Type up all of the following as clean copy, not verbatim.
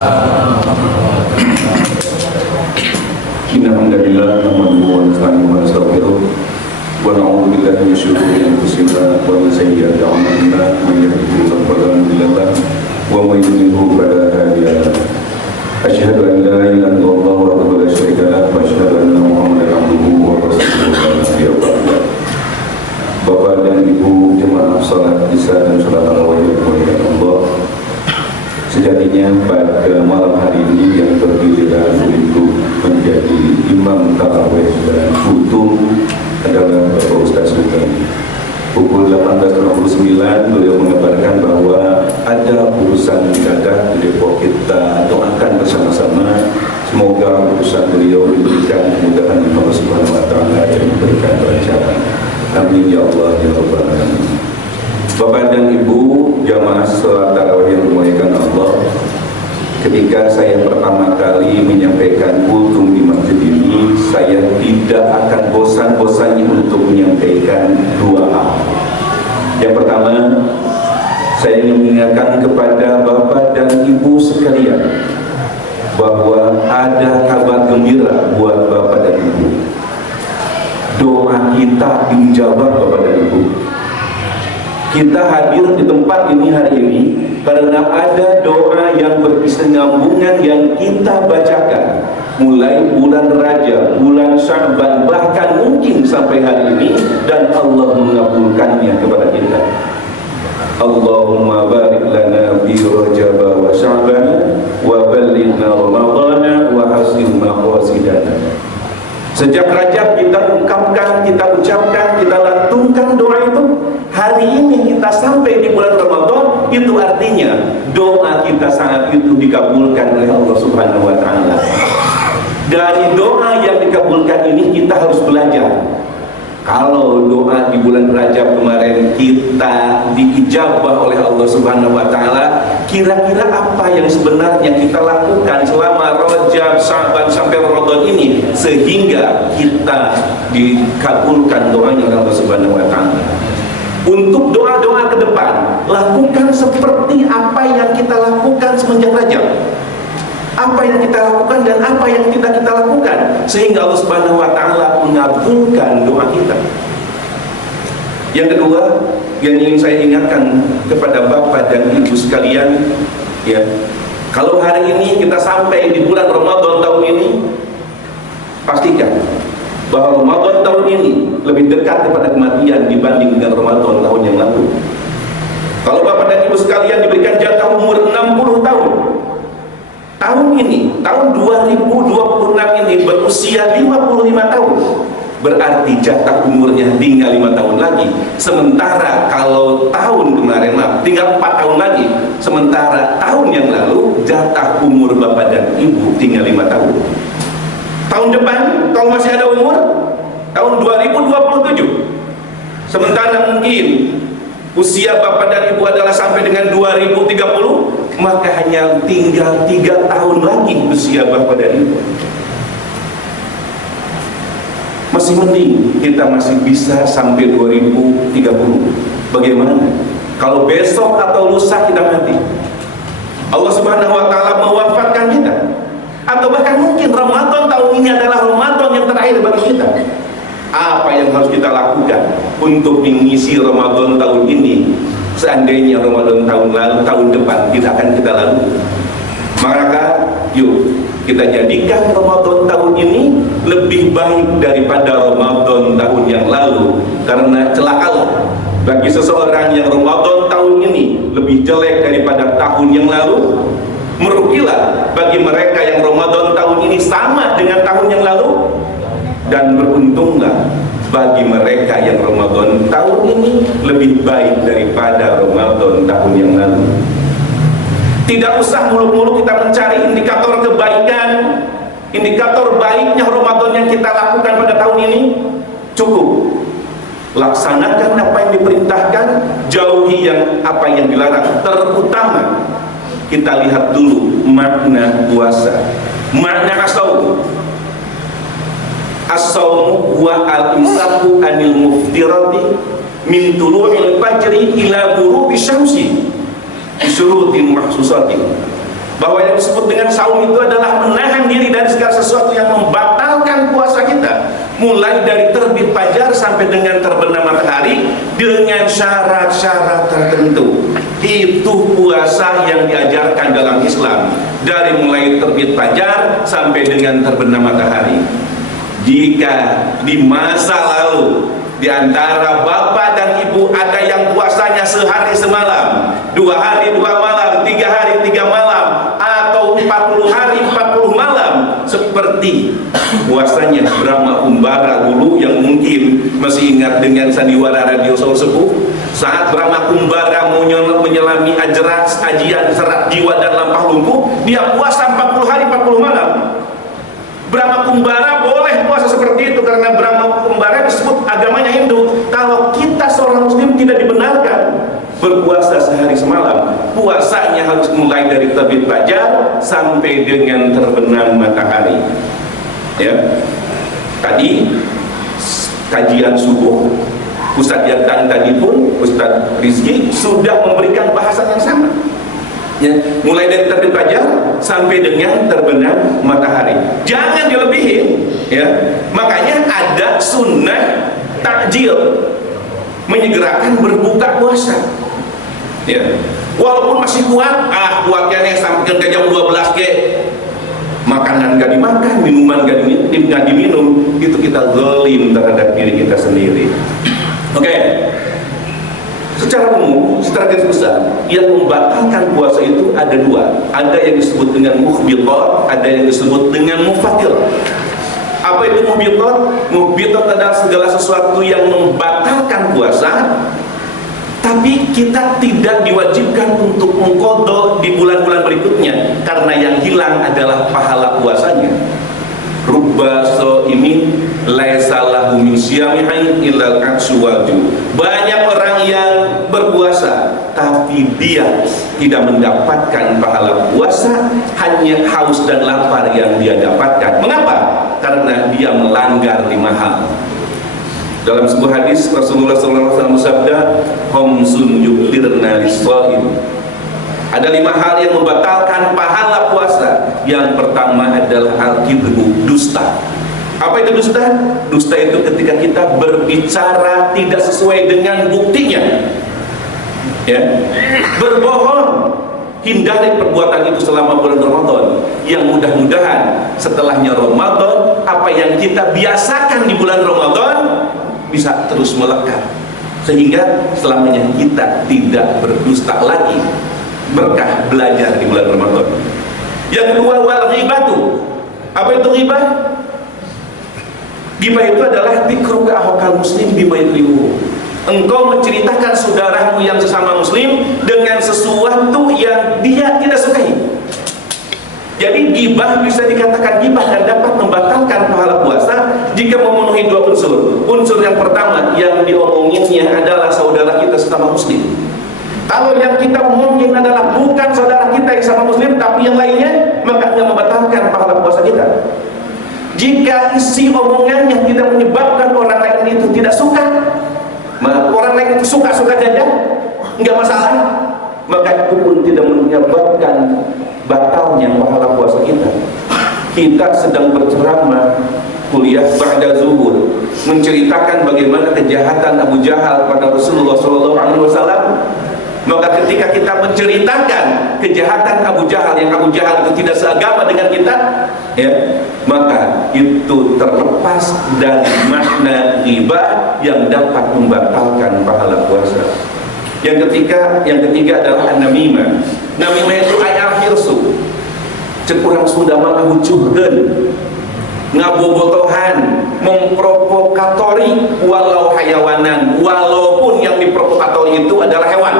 Innalhamdulillah nahmaduhu wa nasta'inuhu wa nastaghfiruh wa na'udzu billahi min shururi anfusina wa min sayyi'ati a'malina man yahdihillahu fala mudilla lahu wa man yudlilhu fala hadiya lahu. Asyhadu an la ilaha illallah wahdahu la syarika lahu wa asyhadu anna Muhammadan abduhu wa rasuluhu la nabiyya ba'dahu. Bapak dan Ibu jemaah salat Isya dan salat tarawih kemuliaan Allah, sejatinya pada malam hari ini yang terpilih untuk menjadi imam tarawih dan khutum adalah Bapak Ustaz Sultan. Pukul 18.29 beliau mengabarkan bahwa ada urusan mendadak di Depok, kita doakan bersama-sama semoga urusan beliau diberikan kemudahan Allah Subhanahu wa taala dan diberikan kelancaran. Amin ya Allah ya rabbal alamin. Bapak dan Ibu jamaah salat tarawih yang dimuliakan Allah, ketika saya pertama kali menyampaikan kultum di masjid ini, saya tidak akan bosan-bosannya untuk menyampaikan dua hal. Yang pertama, saya ingin mengingatkan kepada Bapak dan Ibu sekalian bahwa ada kabar gembira buat Bapak dan Ibu. Doa kita dijawab Bapak dan Ibu. Kita hadir di tempat ini hari ini karena ada doa yang berkesinambungan yang kita bacakan mulai bulan Rajab, bulan Sya'ban, bahkan mungkin sampai hari ini, dan Allah mengabulkannya kepada kita. Allahumma barik lana fi Rajab wa Sya'ban wa ballighna Ramadhana wa hasin maqasidana. Sejak Rajab kita ungkapkan, kita ucapkan, kita lantunkan doa itu. Hari ini kita sampai di bulan Ramadan, itu artinya doa kita saat itu dikabulkan oleh Allah Subhanahu wa taala. Dari doa yang dikabulkan ini kita harus belajar. Kalau doa di bulan Rajab kemarin kita diijabah oleh Allah Subhanahu wa taala, kira-kira apa yang sebenarnya kita lakukan selama Rajab, Sya'ban sampai Ramadan ini sehingga kita dikabulkan doanya oleh Allah Subhanahu wa taala? Untuk doa-doa ke depan, lakukan seperti apa yang kita lakukan semenjak Rajab. Apa yang kita lakukan dan apa yang kita lakukan sehingga Allah Subhanahu wa taala mengabulkan doa kita. Yang kedua, yang ingin saya ingatkan kepada Bapak dan Ibu sekalian, ya, kalau hari ini kita sampai di bulan Ramadan tahun ini, pastikan bahwa Ramadan tahun ini lebih dekat kepada kematian dibanding dengan Ramadan tahun yang lalu. Kalau Bapak dan Ibu sekalian diberikan jatah umur 60 tahun, tahun ini, tahun 2026 ini berusia 55 tahun, berarti jatah umurnya tinggal 5 tahun lagi. Sementara kalau tahun kemarin tinggal 4 tahun lagi. Sementara tahun yang lalu jatah umur Bapak dan Ibu tinggal 5 tahun. Tahun depan kalau masih ada umur, tahun 2027. Sementara mungkin usia Bapak dan Ibu adalah sampai dengan 2030, maka hanya tinggal 3 tahun lagi usia Bapak dan Ibu. Masih mending kita masih bisa sampai 2030. Bagaimana kalau besok atau lusa kita mati, Allah Subhanahu wa taala mewafatkan kita, atau bahkan mungkin Ramadan tahun ini adalah Ramadan yang terakhir bagi kita? Apa yang harus kita lakukan untuk mengisi Ramadan tahun ini seandainya Ramadan tahun lalu, tahun depan tidak akan kita lalui? Maka yuk kita jadikan Ramadan tahun ini lebih baik daripada Ramadan tahun yang lalu. Karena celakalah bagi seseorang yang Ramadan tahun ini lebih jelek daripada tahun yang lalu, merugilah bagi mereka yang Ramadan tahun ini sama dengan tahun yang lalu, dan beruntunglah bagi mereka yang Ramadan tahun ini lebih baik daripada Ramadan tahun yang lalu. Tidak usah muluk-muluk kita mencari indikator kebaikan, indikator baiknya Ramadan yang kita lakukan pada tahun ini. Cukup laksanakan apa yang diperintahkan, jauhi yang apa yang dilarang. Terutama kita lihat dulu makna puasa, makna as-saum. As-saum huwa al-imsaku anil muftirati min tulu'il fajri ila ghurubi syamsi bisyurutin mahsusatin. bahwa yang disebut dengan saum itu adalah menahan diri dari segala sesuatu yang membatalkan puasa kita, mulai dari terbit fajar sampai dengan terbenam matahari dengan syarat-syarat tertentu. Itu puasa yang diajarkan dalam Islam, dari mulai terbit fajar sampai dengan terbenam matahari. Jika di masa lalu di antara bapak dan ibu ada yang puasanya sehari semalam, 2 hari 2 malam, 3 hari 3 malam, atau 40 hari 40 malam, seperti puasanya Brahma Kumbara dulu, yang mungkin masih ingat dengan sandiwara radio Sol Sepuh, saat Brahma Kumbara menyelami ajian serat jiwa dan lampah lumpuh, dia puasa 40 hari 40 malam. Brahma Kumbara boleh puasa seperti itu karena Brahma Kumbara disebut agamanya Hindu. Kalau kita seorang muslim tidak dibenarkan berpuasa sehari semalam. Puasanya harus mulai dari terbit fajar sampai dengan terbenam matahari. Ya. Tadi kajian subuh, Ustadz Yantan tadi pun, Ustadz Rizky sudah memberikan bahasan yang sama. Ya, mulai dari terbit fajar sampai dengan terbenam matahari. Jangan dilebihin, ya. Makanya ada sunnah takjil, menyegerakan berbuka puasa. Ya. Walaupun masih kuat, kuatnya nih sampai ke jam 12 ke. Makanan gak dimakan, minuman gak diminum, itu kita zalim terhadap diri kita sendiri. Oke. Secara umum, secara garis besar, yang membatalkan puasa itu ada 2. Ada yang disebut dengan muhbitat, ada yang disebut dengan mufatir. Apa itu muhbitat? Muhbitat adalah segala sesuatu yang membatalkan puasa, tapi kita tidak diwajibkan untuk mengqadha di bulan-bulan berikutnya, karena yang hilang adalah pahala puasanya. Rubba shaimin laisa lahu min syiyamihi illa al-'atshu wal-ju'. Banyak orang yang berpuasa tapi dia tidak mendapatkan pahala puasa, hanya haus dan lapar yang dia dapatkan. Mengapa? Karena dia melanggar 5 hal. Dalam sebuah hadis Rasulullah SAW bersabda, "Khamsun yuftirna lis-shaim." Ada 5 hal yang membatalkan pahala puasa. Yang pertama adalah al-kidbu, dusta. Apa itu dusta? Dusta itu ketika kita berbicara tidak sesuai dengan buktinya. Ya. Berbohong. Hindari perbuatan itu selama bulan Ramadan. Yang mudah-mudahan setelahnya Ramadan, apa yang kita biasakan di bulan Ramadan bisa terus melekat, sehingga selamanya kita tidak berdusta lagi, berkah belajar di bulan Ramadan. Yang kedua, wal ghibatu. Apa itu ghibah? Ghibah itu adalah dzikruka akhal muslim bima yukrihu. Engkau menceritakan saudaramu yang sesama muslim dengan sesuatu yang dia tidak sukai. Jadi ghibah bisa dikatakan ghibah dan dapat membatalkan pahala puasa jika memenuhi 2 unsur. Unsur yang pertama yang diomonginnya adalah saudara kita sesama muslim. Kalau yang kita omongin adalah bukan saudara kita yang sama muslim tapi yang lainnya, maka dia membatalkan pahala puasa kita. Jika isi omongannya tidak menyebabkan orang lain itu tidak suka, orang lain itu suka-suka saja, enggak masalah, maka itu pun tidak menyebabkan batalnya pahala puasa kita. Kita sedang berceramah kuliah ba'da zuhur, menceritakan bagaimana kejahatan Abu Jahal pada Rasulullah SAW. Maka ketika kita menceritakan kejahatan Abu Jahal, yang Abu Jahal itu tidak seagama dengan kita, ya, maka itu terlepas dari makna ghibah yang dapat membatalkan pahala puasa. Yang ketiga adalah namimah. Namimah itu ayat hirsu. Cekurang Sunda mah hucuhkeun, ngabobotohan, memprovokatori walau hayawanan, walaupun yang diprovokatori itu adalah hewan.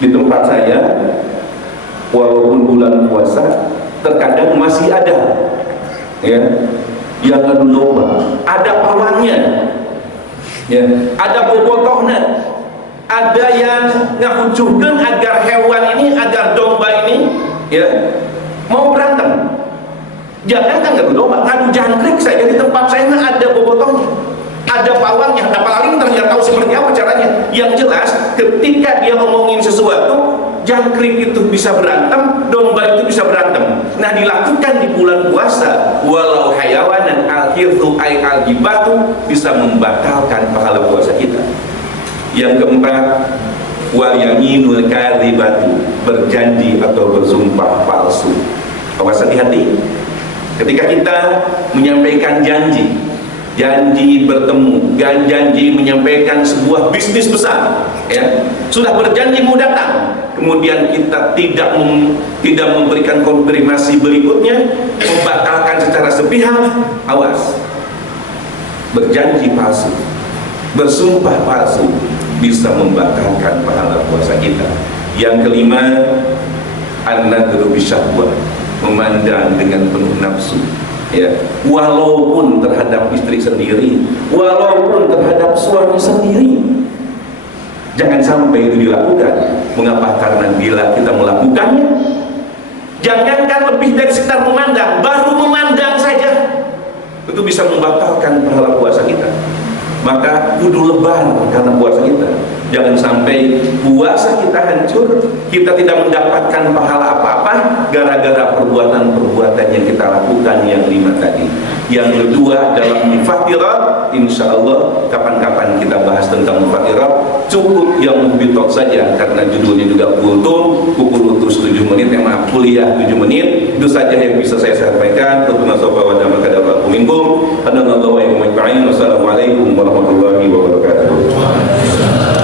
Di tempat saya, walaupun bulan puasa, terkadang masih ada, ya, yang adu domba, ada pawangnya, ya, ada bobotohnya, ada yang ngahucuhkeun agar hewan ini, agar domba ini, ya, mau berantem. Jangan kan ngadu domba, ngadu jangkrik saja. Di tempat saya ada bobotohnya, ada pawangnya, apalagi ternyata tahu seperti apa caranya. Yang jelas ketika dia ngomongin sesuatu, jangkrik itu bisa berantem, domba itu bisa berantem. Nah, dilakukan di bulan puasa, walau hayawanan al-hirtu ay al-gibatu, bisa membatalkan pahala puasa kita. Yang keempat, wal yaminul kadzibatu, berjanji atau bersumpah palsu. Awas hati-hati ketika kita menyampaikan janji bertemu, janji menyampaikan sebuah bisnis besar, ya, sudah berjanji mau datang, kemudian kita tidak memberikan konfirmasi berikutnya, membatalkan secara sepihak. Awas, berjanji palsu, bersumpah palsu bisa membatalkan pahala puasa kita. Yang kelima, an-nadru bisyahwah, memandang dengan penuh nafsu, ya, walaupun terhadap istri sendiri, walaupun terhadap suami sendiri. Jangan sampai itu dilakukan. Mengapa? Karena bila kita melakukannya, jangankan lebih dari sekedar memandang, baru memandang saja itu bisa membatalkan pahala puasa kita. Maka kudu lebar karena puasa kita. Jangan sampai puasa kita hancur, kita tidak mendapatkan pahala apa-apa gara-gara perbuatan-perbuatan yang kita lakukan yang 5 tadi. Yang kedua, dalam mufakirat, insya Allah kapan-kapan kita bahas tentang mufakirat. Cukup yang mubitot saja karena judulnya juga kultum, pukul utus 7 menit, maaf, kuliah 7 menit. Itu saja yang bisa saya sampaikan. Wassalamualaikum warahmatullahi wabarakatuh.